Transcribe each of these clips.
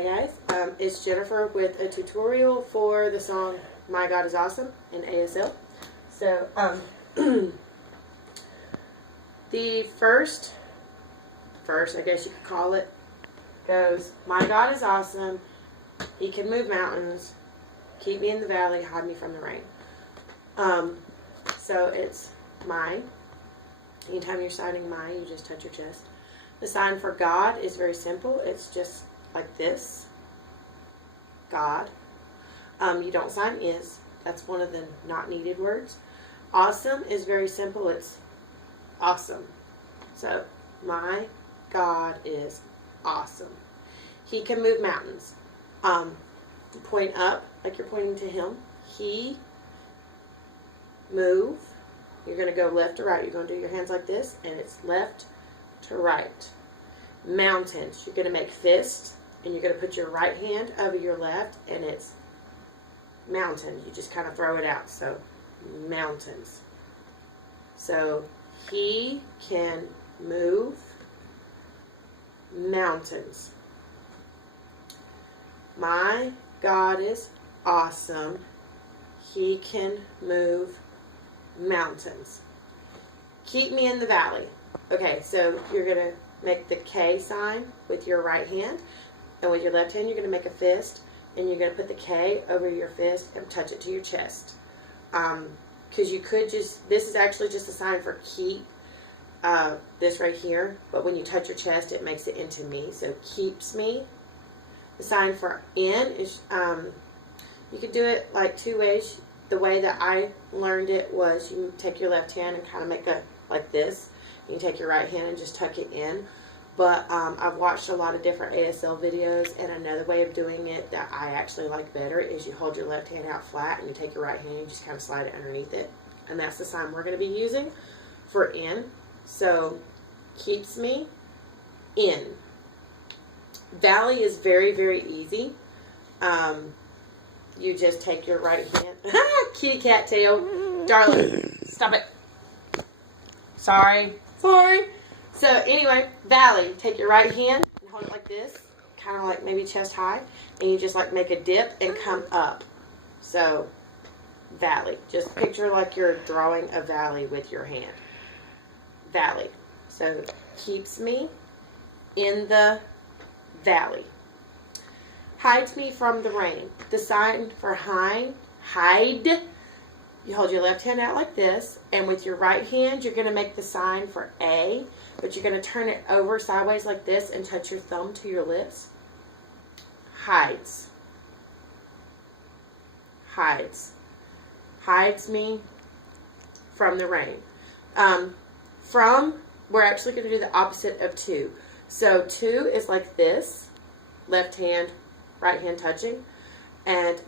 Hi guys, it's Jennifer with a tutorial for the song My God is Awesome in ASL. So, the first verse, I guess you could call it, goes, my God is awesome, He can move mountains, keep me in the valley, hide me from the rain. So it's my. Anytime you're signing my, you just touch your chest. The sign for God is very simple. It's just like this. God. You don't sign is. That's one of the not needed words. Awesome is very simple. It's awesome. So, my God is awesome. He can move mountains. Point up like you're pointing to Him. He move. You're going to go left to right. You're going to do your hands like this, and it's left to right. Mountains. You're going to make fists, and you're going to put your right hand over your left, and it's mountain. You just kind of throw it out. So, mountains. So, He can move mountains. My God is awesome. He can move mountains. Keep me in the valley. Okay, so you're going to make the K sign with your right hand, and with your left hand you're going to make a fist, and you're going to put the K over your fist and touch it to your chest. Because you could just, this is actually just a sign for keep, this right here, but when you touch your chest it makes it into me, so keeps me. The sign for in is, you could do it like two ways. The way that I learned it was you take your left hand and kind of make a, like this. You take your right hand and just tuck it in. But I've watched a lot of different ASL videos, and another way of doing it that I actually like better is you hold your left hand out flat and you take your right hand and you just kind of slide it underneath it. And that's the sign we're going to be using for in. So, keeps me in. Valley is very, very easy. You just take your right hand. Kitty cat tail. Darling, stop it. Sorry. So anyway, valley. Take your right hand and hold it like this. Kind of like maybe chest high. And you just like make a dip and come up. So, valley. Just picture like you're drawing a valley with your hand. Valley. So, keeps me in the valley. Hides me from the rain. The sign for hide. You hold your left hand out like this, and with your right hand, you're going to make the sign for A, but you're going to turn it over sideways like this and touch your thumb to your lips. Hides. Hides. Hides me from the rain. From, we're actually going to do the opposite of to. So, to is like this, left hand, right hand touching, and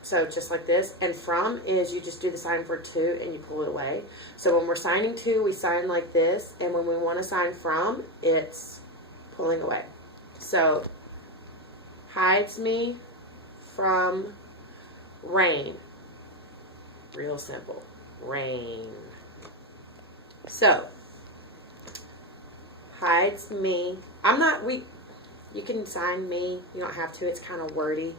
so just like this. And from is you just do the sign for to and you pull it away. So when we're signing to, we sign like this, and when we want to sign from, it's pulling away. So, hides me from rain. Real simple. Rain. So, hides me. You can sign me. You don't have to. It's kind of wordy.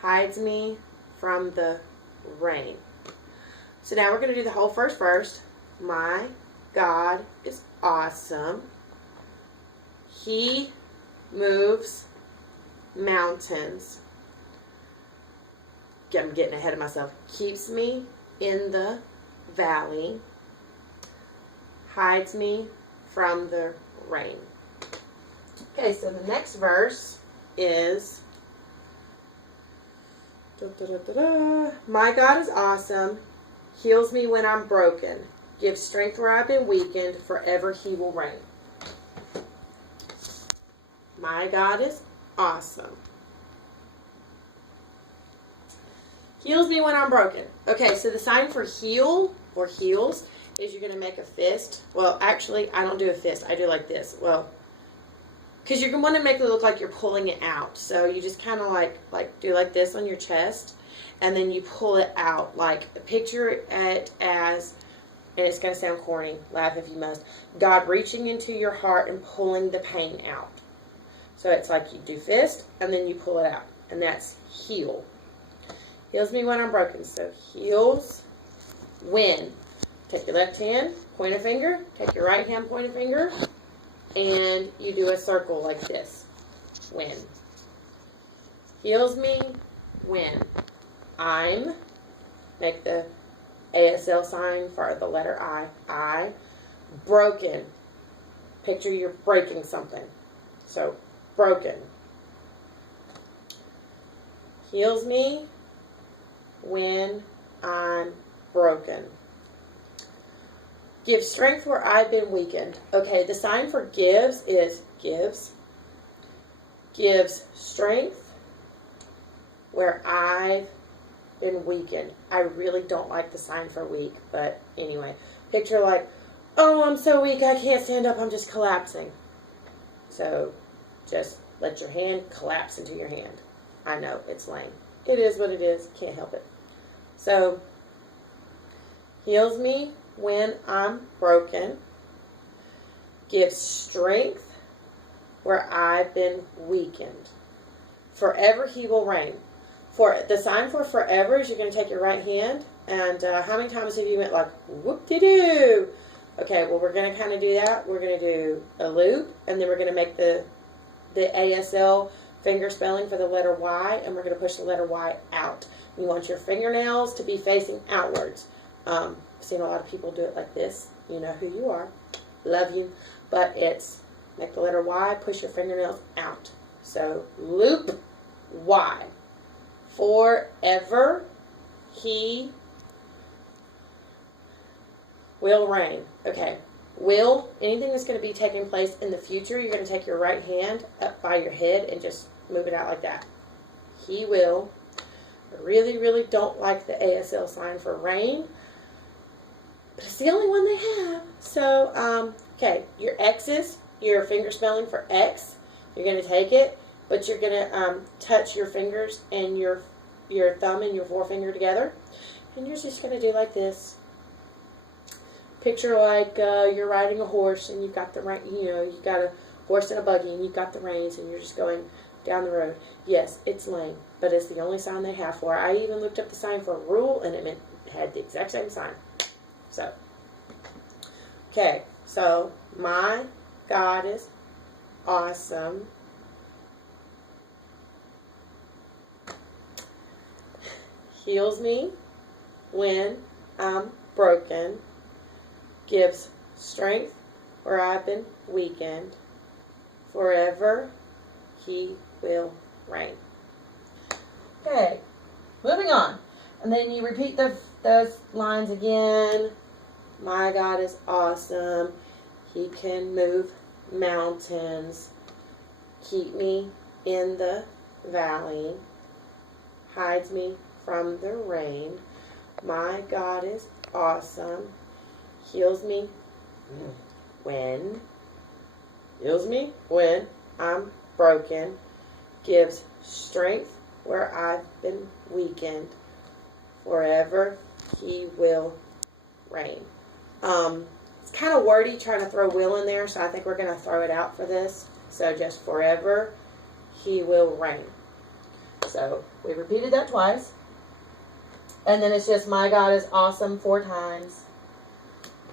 Hides me from the rain. So now we're going to do the whole first verse. My God is awesome. He moves mountains. I'm getting ahead of myself. Keeps me in the valley. Hides me from the rain. Okay, so the next verse is, my God is awesome, heals me when I'm broken, gives strength where I've been weakened, forever He will reign. My God is awesome. Heals me when I'm broken. Okay, so the sign for heal or heals is you're going to make a fist. Well, actually, I don't do a fist. I do like this. Well, because you're going to want to make it look like you're pulling it out. So you just kind of like do like this on your chest, and then you pull it out. Like, picture it as, and it's going to sound corny, laugh if you must, God reaching into your heart and pulling the pain out. So it's like you do fist, and then you pull it out. And that's heal. Heals me when I'm broken. So heals when. Take your left hand, point a finger. Take your right hand, point a finger. And you do a circle like this. When. Heals me when I'm, make the ASL sign for the letter I, broken. Picture you're breaking something. So, broken. Heals me when I'm broken. Gives strength where I've been weakened. Okay, the sign for gives is gives. Gives strength where I've been weakened. I really don't like the sign for weak, but anyway. Picture like, oh, I'm so weak, I can't stand up, I'm just collapsing. So, just let your hand collapse into your hand. I know, it's lame. It is what it is, can't help it. So, heals me when I'm broken. Gives strength where I've been weakened. Forever he will reign. For the sign for forever is you're going to take your right hand, and how many times have you went like, whoop-de-doo? Okay, well, we're going to kind of do that. We're going to do a loop, and then we're going to make the ASL finger spelling for the letter Y, and we're going to push the letter Y out. You want your fingernails to be facing outwards. I've seen a lot of people do it like this. You know who you are. Love you. But it's make the letter Y, push your fingernails out. So, loop Y. Forever he will reign. Okay. Will, anything that's going to be taking place in the future, you're going to take your right hand up by your head and just move it out like that. He will. I really, really don't like the ASL sign for rain, but it's the only one they have. So, okay, your X's, your finger spelling for X, you're going to take it, but you're going to touch your fingers and your thumb and your forefinger together, and you're just going to do like this. Picture like you're riding a horse and you've got the you've got a horse and a buggy and you've got the reins and you're just going down the road. Yes, it's lame, but it's the only sign they have for it. I even looked up the sign for rule, and it had the exact same sign. So, okay, so my God is awesome. Heals me when I'm broken. Gives strength where I've been weakened. Forever he will reign. Okay, moving on. And then you repeat those lines again. My God is awesome. He can move mountains. Keep me in the valley. Hides me from the rain. My God is awesome. Heals me when I'm broken. Gives strength where I've been weakened. Forever he will reign. It's kind of wordy trying to throw will in there, so I think we're going to throw it out for this. So just forever he will reign. So we repeated that twice. And then it's just my God is awesome 4 times.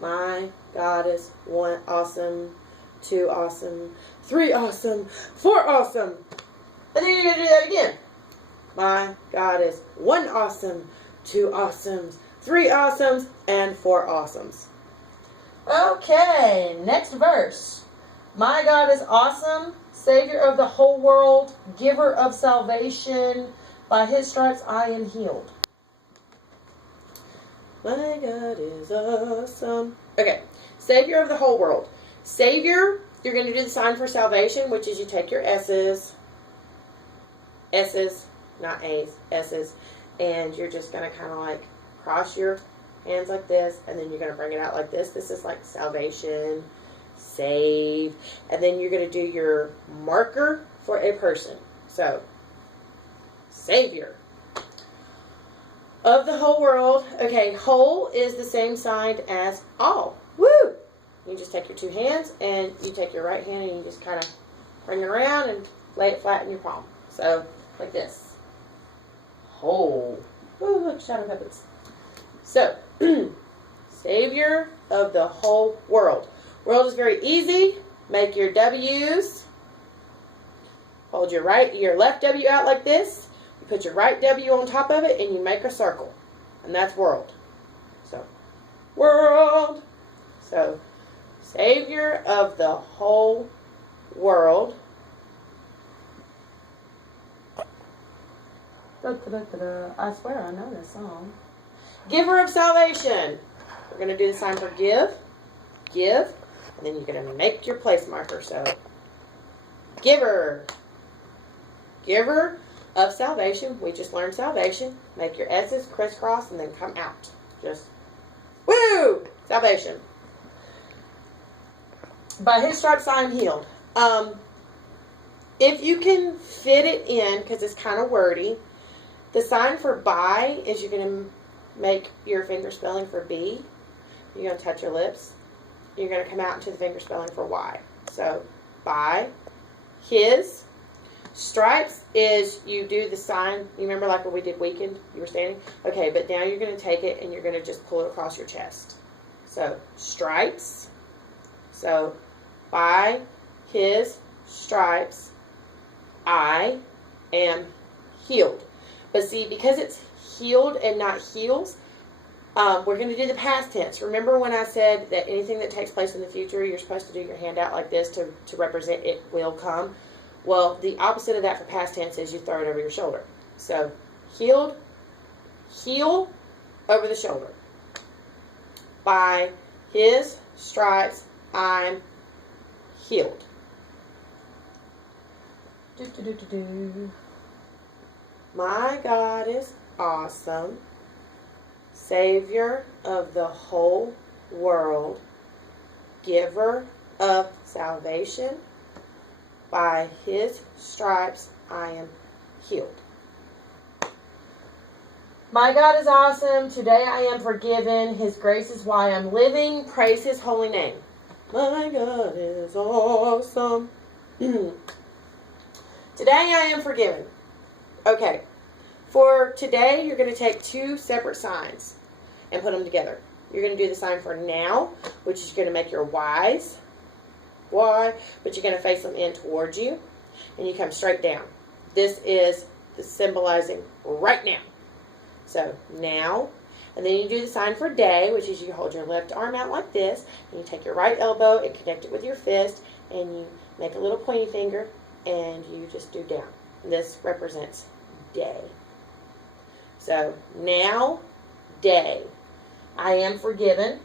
My God is 1 awesome, 2 awesome, 3 awesome, 4 awesome. And then you're going to do that again. My God is 1 awesome, 2 awesomes, 3 awesomes, and 4 awesomes. Okay, next verse. My God is awesome, Savior of the whole world, giver of salvation. By his stripes I am healed. My God is awesome. Okay, Savior of the whole world. Savior, you're going to do the sign for salvation, which is you take your S's, not A's, S's, and you're just going to kind of like cross your hands like this, and then you're going to bring it out like this. This is like salvation, save, and then you're going to do your marker for a person. So, Savior of the whole world. Okay, whole is the same sign as all. Woo! You just take your 2 hands, and you take your right hand, and you just kind of bring it around, and lay it flat in your palm. So, like this. Whole. Oh, look, shadow puppets. So, Savior of the whole world. World is very easy. Make your W's. Hold your left W out like this. You put your right W on top of it and you make a circle. And that's world. So, world. So, Savior of the whole world. I swear I know this song. Giver of salvation. We're going to do the sign for give. Give. And then you're going to make your place marker. So, giver. Giver of salvation. We just learned salvation. Make your S's crisscross and then come out. Just, woo! Salvation. By his stripes I am healed. If you can fit it in, because it's kind of wordy, the sign for by is you're going to make your finger spelling for B. You're going to touch your lips. You're going to come out into the finger spelling for Y. So, by his stripes is you do the sign. You remember like when we did weekend? You were standing? Okay, but now you're going to take it and you're going to just pull it across your chest. So, stripes. So, by his stripes, I am healed. But see, because it's healed and not heals, we're going to do the past tense. Remember when I said that anything that takes place in the future, you're supposed to do your hand out like this to represent it will come? Well, the opposite of that for past tense is you throw it over your shoulder. So, healed, heal over the shoulder. By his stripes, I'm healed. My God is awesome. Savior of the whole world. Giver of salvation. By his stripes I am healed. My God is awesome. Today I am forgiven. His grace is why I'm living. Praise his holy name. My God is awesome. Today I am forgiven. Okay. For today, you're going to take two separate signs and put them together. You're going to do the sign for now, which is going to make your Y's. Y, but you're going to face them in towards you. And you come straight down. This is the symbolizing right now. So, now. And then you do the sign for day, which is you hold your left arm out like this. And you take your right elbow and connect it with your fist. And you make a little pointy finger. And you just do down. This represents day. So, now, day. I am forgiven.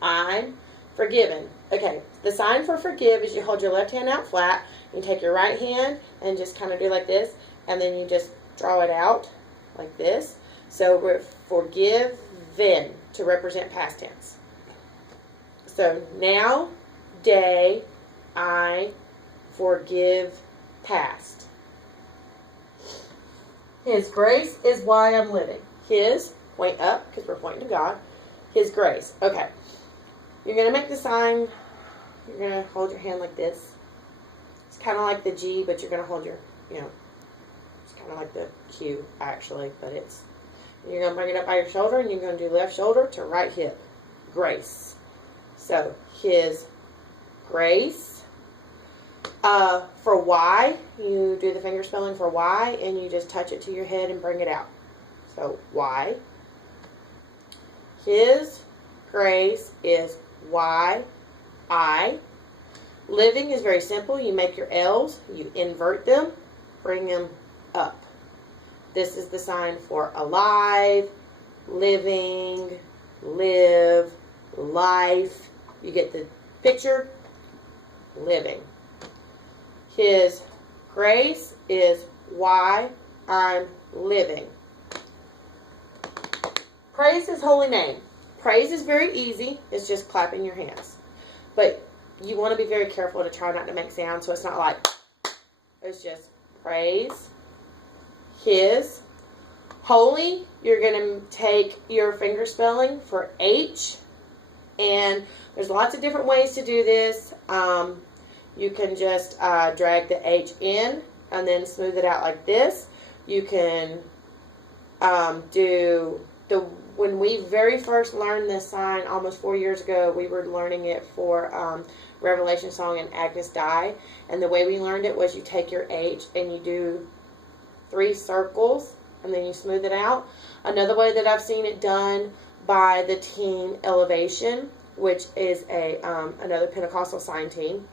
I'm forgiven. Okay, the sign for forgive is you hold your left hand out flat. You take your right hand and just kind of do like this. And then you just draw it out like this. So, we're forgiven to represent past tense. So, now, day, I forgive past. His grace is why I'm living. His, point up, because we're pointing to God. His grace. Okay. You're going to make the sign. You're going to hold your hand like this. It's kind of like the G, but you're going to hold your, it's kind of like the Q, actually. But you're going to bring it up by your shoulder, and you're going to do left shoulder to right hip. Grace. So, his grace. For Y, you do the finger spelling for Y, and you just touch it to your head and bring it out. So, Y. His grace is Y, I. Living is very simple. You make your L's, you invert them, bring them up. This is the sign for alive, living, live, life. You get the picture? Living. His grace is why I'm living. Praise his holy name. Praise is very easy. It's just clapping your hands. But you want to be very careful to try not to make sound, so it's not like, it's just praise his holy. You're going to take your finger spelling for H, and there's lots of different ways to do this. You can just drag the H in and then smooth it out like this. You can when we very first learned this sign almost 4 years ago, we were learning it for Revelation Song and Agnes Die. And the way we learned it was you take your H and you do 3 circles and then you smooth it out. Another way that I've seen it done by the team Elevation, which is another Pentecostal sign team,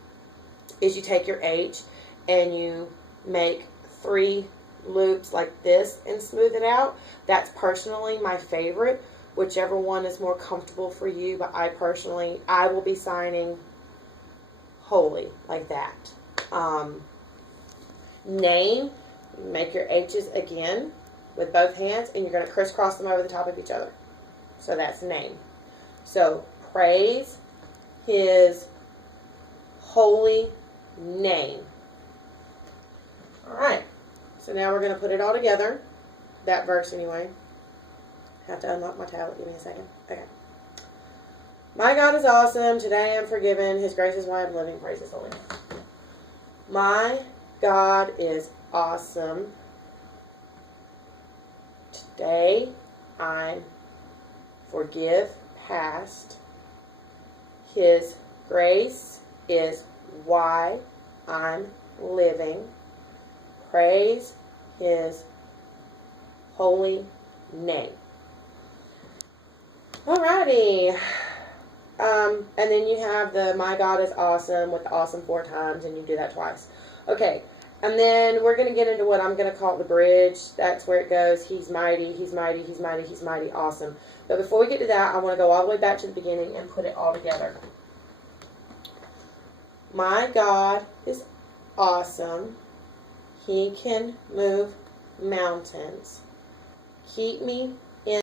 is you take your H and you make 3 loops like this and smooth it out. That's personally my favorite, whichever one is more comfortable for you, but I will be signing holy like that. Name, make your H's again with both hands and you're going to crisscross them over the top of each other. So that's name. So praise his holy name. Alright, so now we're going to put it all together. That verse anyway. Have to unlock my tablet. Give me a second. Okay. My God is awesome. Today I'm forgiven. His grace is why I'm living. Praise his holy name. My God is awesome. Today I forgive past. His grace is why I'm living. Praise his holy name. Alrighty. And then you have the My God is awesome with the awesome 4 times, and you do that twice. Okay. And then we're going to get into what I'm going to call the bridge. That's where it goes. He's mighty, he's mighty, he's mighty, he's mighty, awesome. But before we get to that, I want to go all the way back to the beginning and put it all together. My God is awesome. He can move mountains. Keep me